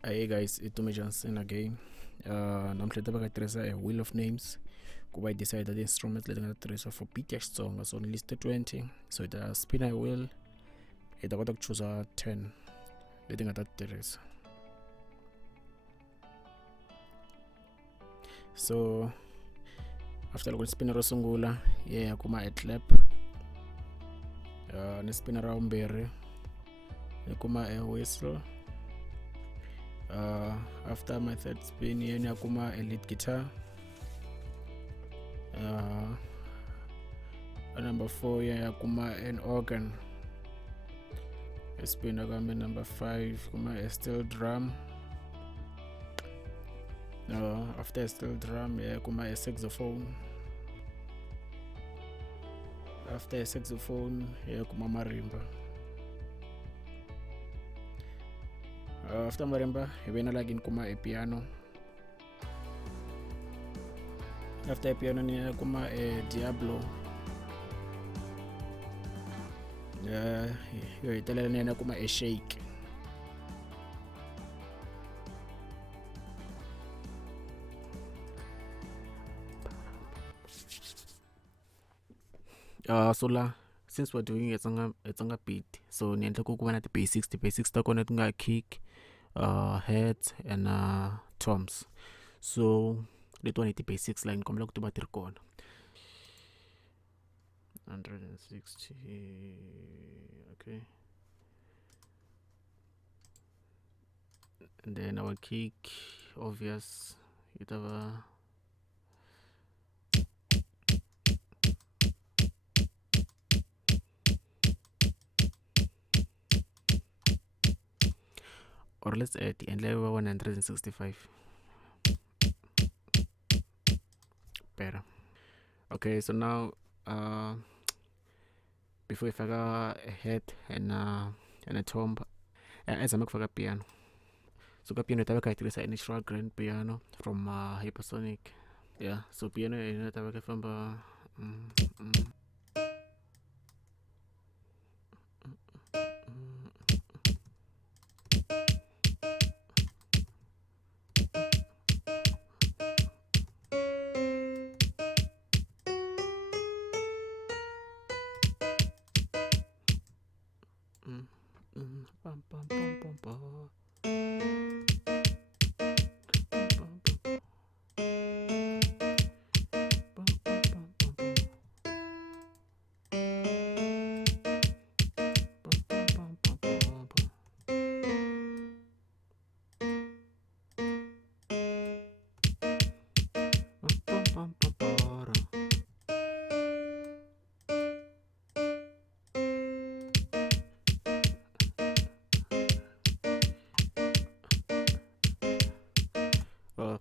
Hey guys, Itume Johnson again. Namuntlha ta va ka tirhisa a wheel of names ku va hi decide the instruments leti nga ta tirhisa for beat ya Xitsonga. So ni list 20, so hi ta spin a wheel, hi ta kota ku choose 10 leti nga ta tirhisa. So after loko ni spin ro sungula ya kuma a clap, ni spin ra vumbirhi ni kuma a whistle. After my third spin here ni akuma a lead guitar. Number 4 here akuma an organ. Spin akame number 5 kuma a steel drum. After a steel drum here akuma a saxophone. After a saxophone here akuma marimba. After marimba hi vena lagin kuma a piano. After a piano ni akuma a diablo. Yo hetelela ni yana kuma a shake. So since we're doing Xitsonga beat, so ni endla ku va na the basics ta kona ti nga kick, heads and toms. So letiwani ti basics like ni kombela ku ti va ti ri kona. 160, okay. And then our kick, obvious, it have or let's add the end level 165. Better. Okay, so now before we figure a head and a tomb, as I'm a piano. So ka piano tabe ka itirisa initial grand piano from Hypersonic. Yeah, so piano ina tabe ka from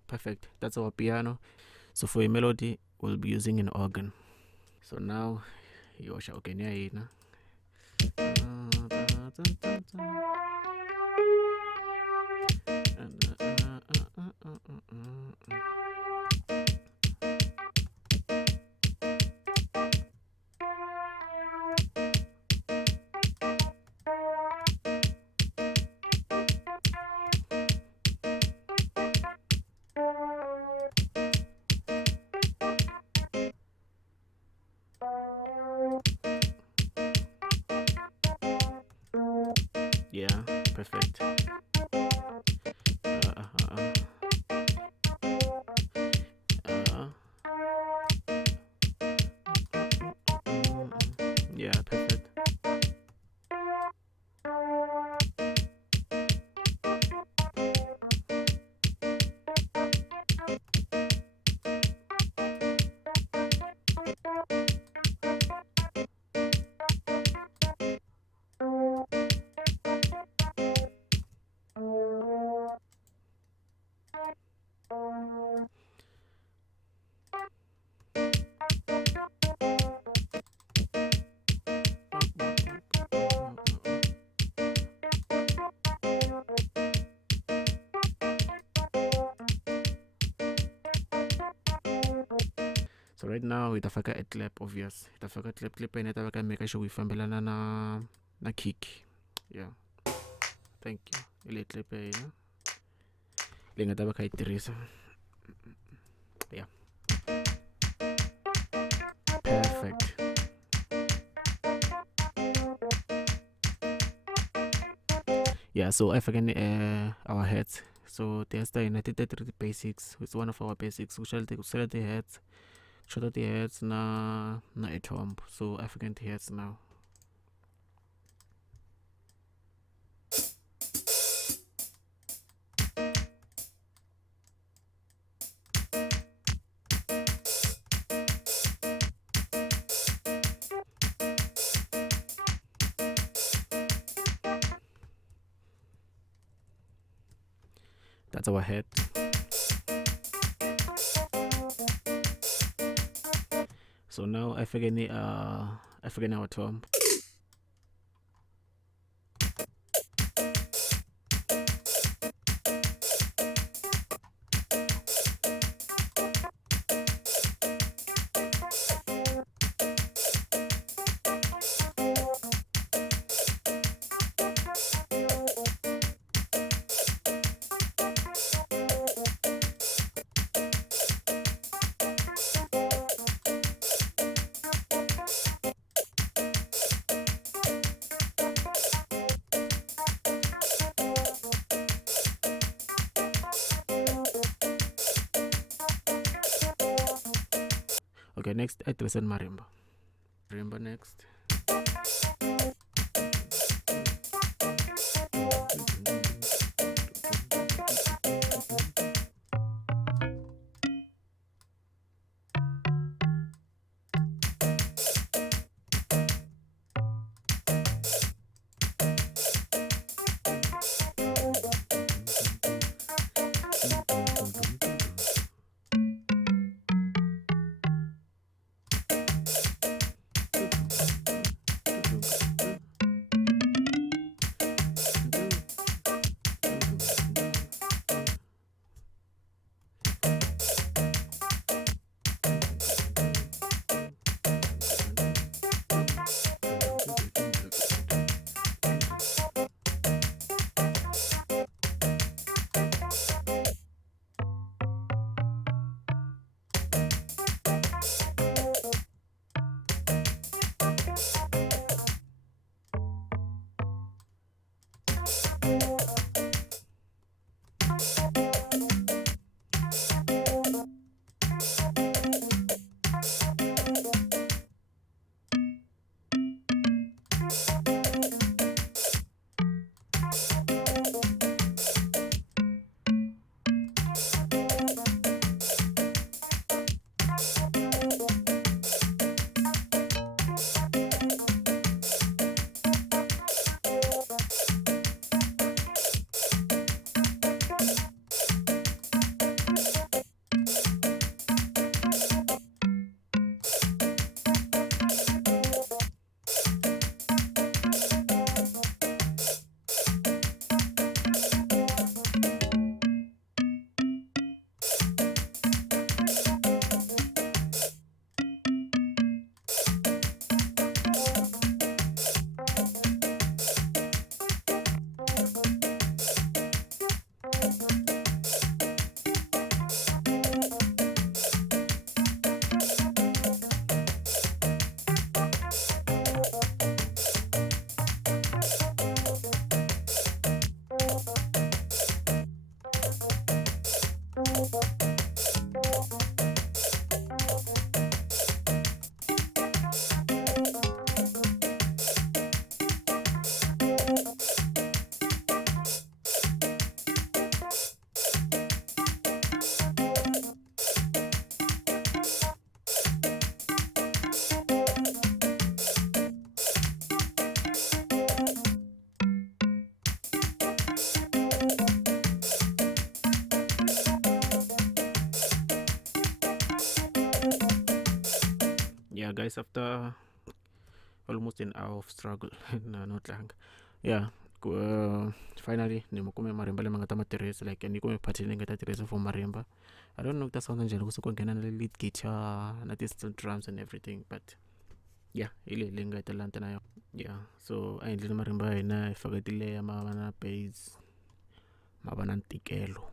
perfect. That's our piano. So for a melody, we'll be using an organ. So now, yosha okay na. Yeah, perfect. Yeah, perfect. So right now itafaka a clap, obvious. Itafaka clap and itafaka make sure we fambelana na kick. Yeah. Thank you. Ile clap, leyi nga ta va kha yi tirhisa. Yeah, perfect. Yeah, so I forget our heads. So the hairstyle in 33 basics. It's one of our basics. We shall take the heads, short the heads na a tomb. So I forget the heads now. That's our head. So now I forget our tomb. Okay, next I dress marimba. Marimba next. Yeah, guys, after almost an hour of struggle, no, not lang. Yeah, finally, nimukume marimba le mangata matirhisa, like nikume party le ngata tirhisa for marimba. I don't know if that's sound njani kusuka ngena na lead guitar na the drums and everything, but yeah, ile le ngata lanta na yo. Yeah, so I endlile marimba hina ifakatile mavana bass, mavana ntikelo.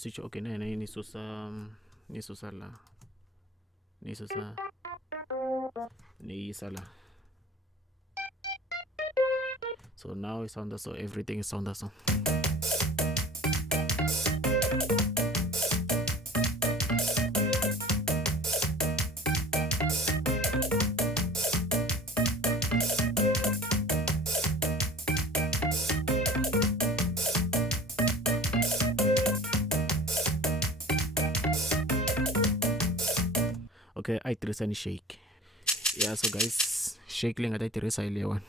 switch. Okay, na ni susa la, ni susa, ni sala. So now it's sound so everything is sound so. Okay, I tirhisa ni shake. Yeah, so guys, shake leyi nga ta yi tirhisa hi leyiwani.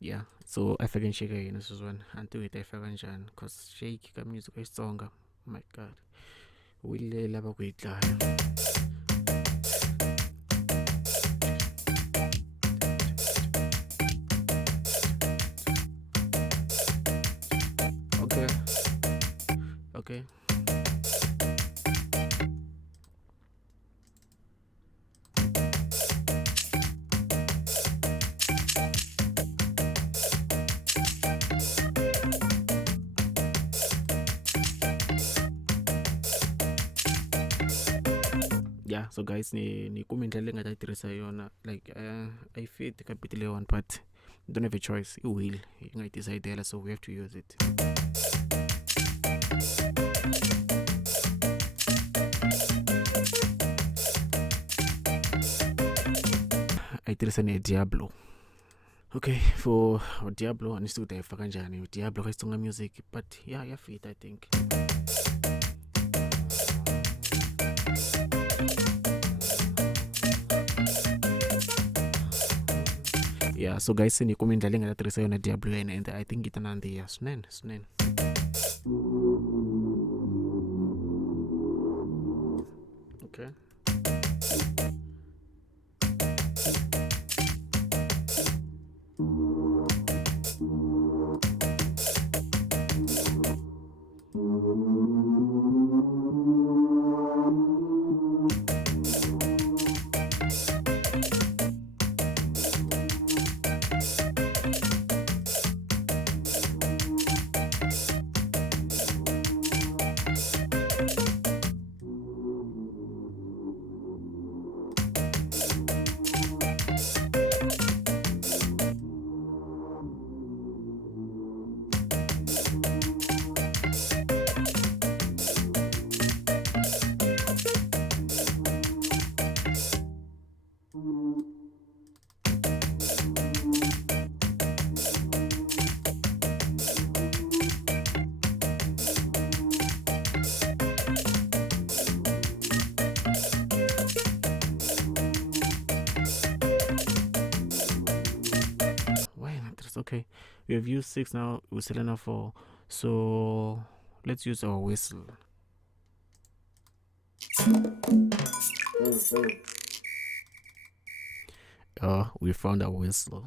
Yeah, so I faka shake yini sweswiwani until hi ta yi faka njhani, cause shake ka music ya Xitsonga, oh my god, will leyi lava ku yi dlaya. Okay. Yeah, so guys, ni kume ndlela leyi nga ta yi tirhisa yona, like I fit ka beat leyiwani, but you don't have a choice. I will yi nga yi decide, so we have to use it. I tirhisa ni Diablo. Okay, for Diablo ani swi ta yi faka njhani Diablo ka Xitsonga music, but yeah fit I think. Yeah, so guys, ni kume ndlela leyi nga ta tirhisa yona Diablo yena, and I think yi ta nandziha swinene. Okay. Okay, we have used 6 now, we're still enough 4, so let's use our whistle. We found our whistle.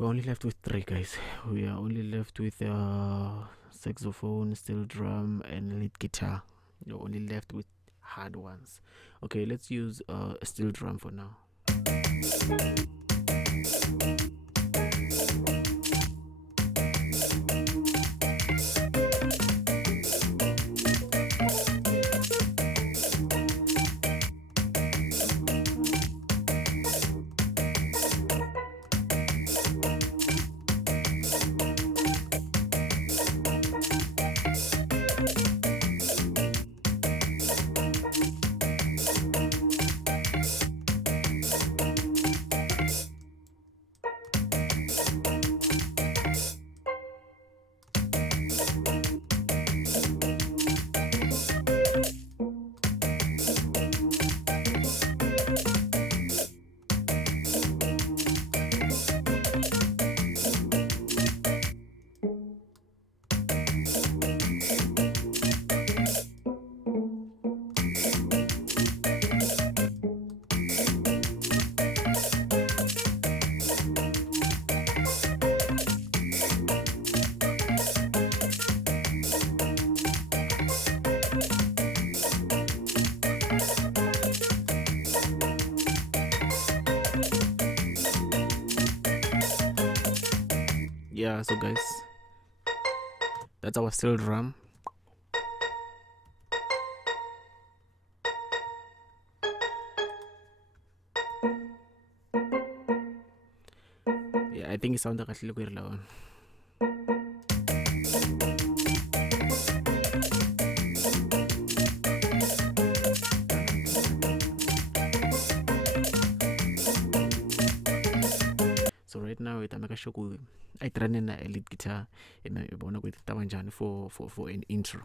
We're only left with 3, guys. We are only left with saxophone, steel drum, and lead guitar. You're only left with hard ones. Okay, let's use a steel drum for now. Yeah, so guys, that's our steel drum. Yeah, I think it sounds kahle loko yi ri lawa. So right now I make sure I try na lead guitar and I wanna go to for an intro.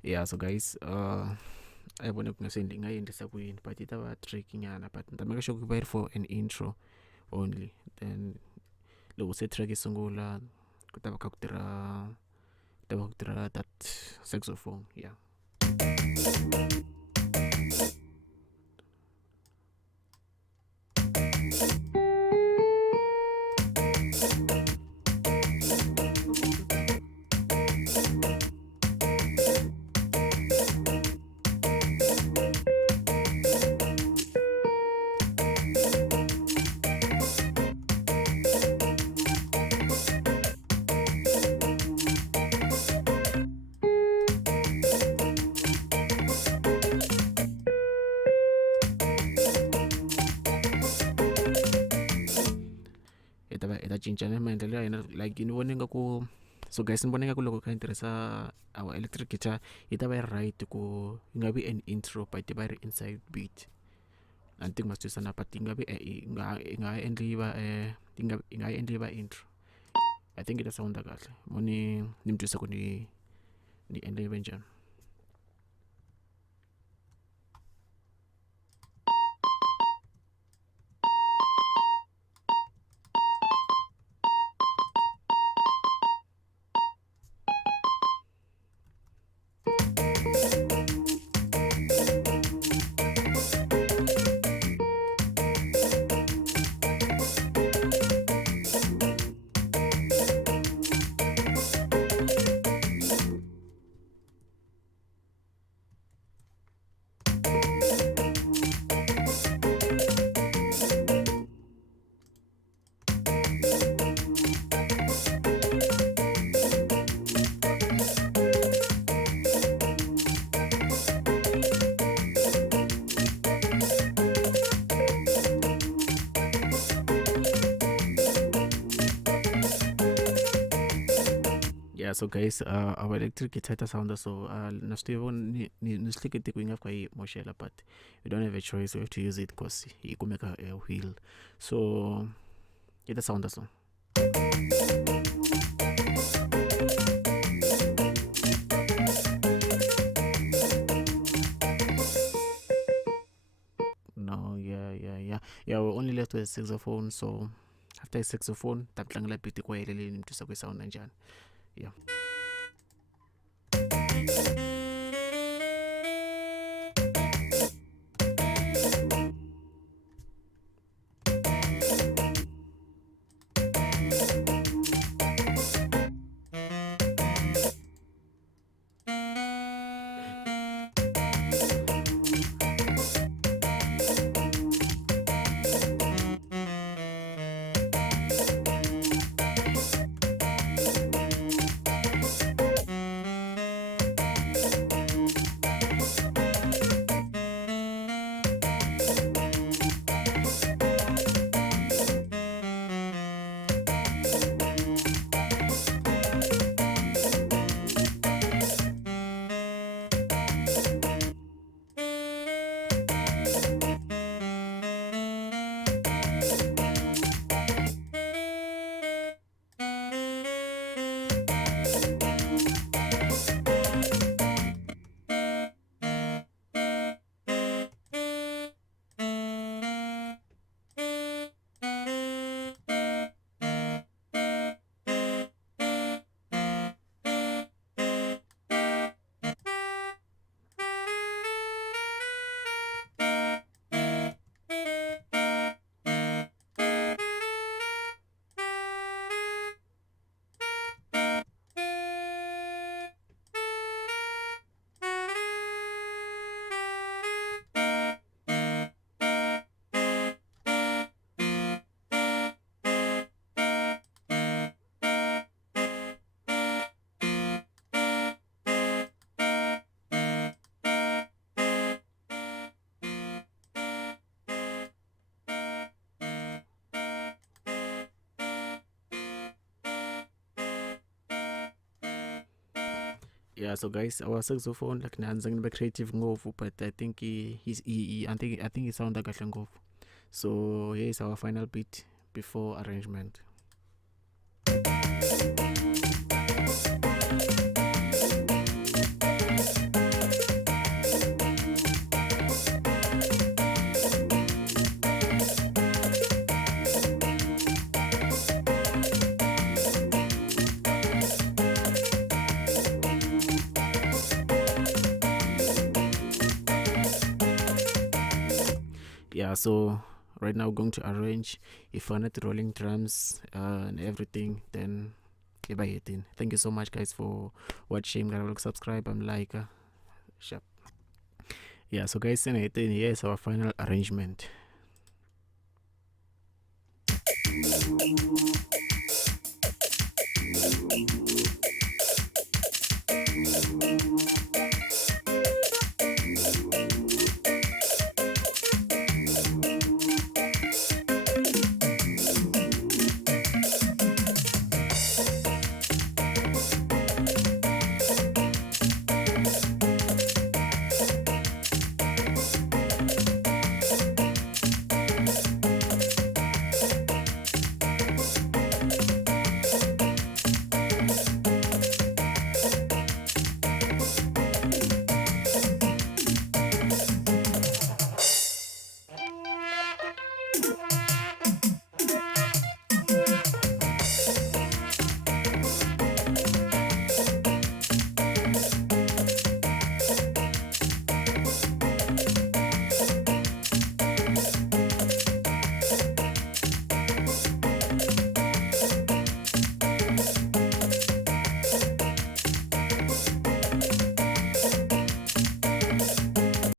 Yeah, so guys, I wanna go sending I in the subway, but it about tracking but I make sure we for an intro only. Then loko se track isungula ku ta va kha ku tirha that saxophone. Yeah. Ita cincana maendlelo ya hina like ni vone nga ku so guys ni vone nga ku loko kha ni tirhisa our electric guitar yi ta va yi right ku yi nga vi an intro but yi va yi ri inside beat. I think must twisana but yi nga vi yi nga endli yi va yi nga endli yi va intro. I think ita sounda kahle mo ni mi twisa ku ni endla yi va njhani. Yeah, so guys, our electric guitar sound so na swi tiva ni hlekete ku yi nga fika yi moxela but you don't have a choice, you have to use it because yi kumeka a wheel. So ita sound so. No, yeah, we're only left with a saxophone, so after a saxophone ta tlangela beat ku heleleni mi twisa ku yi sound njhani. Yeah. Yeah, so guys, our saxophone like nanza ngibe creative ngovu, but I think I think he sounded kahle ngovu. So here is our final beat before arrangement. Yeah, so right now we're going to arrange. If I need rolling drums and everything, then thank you so much guys for watching. Subscribe, I'm like sharp. Yeah, so guys, here's our final arrangement.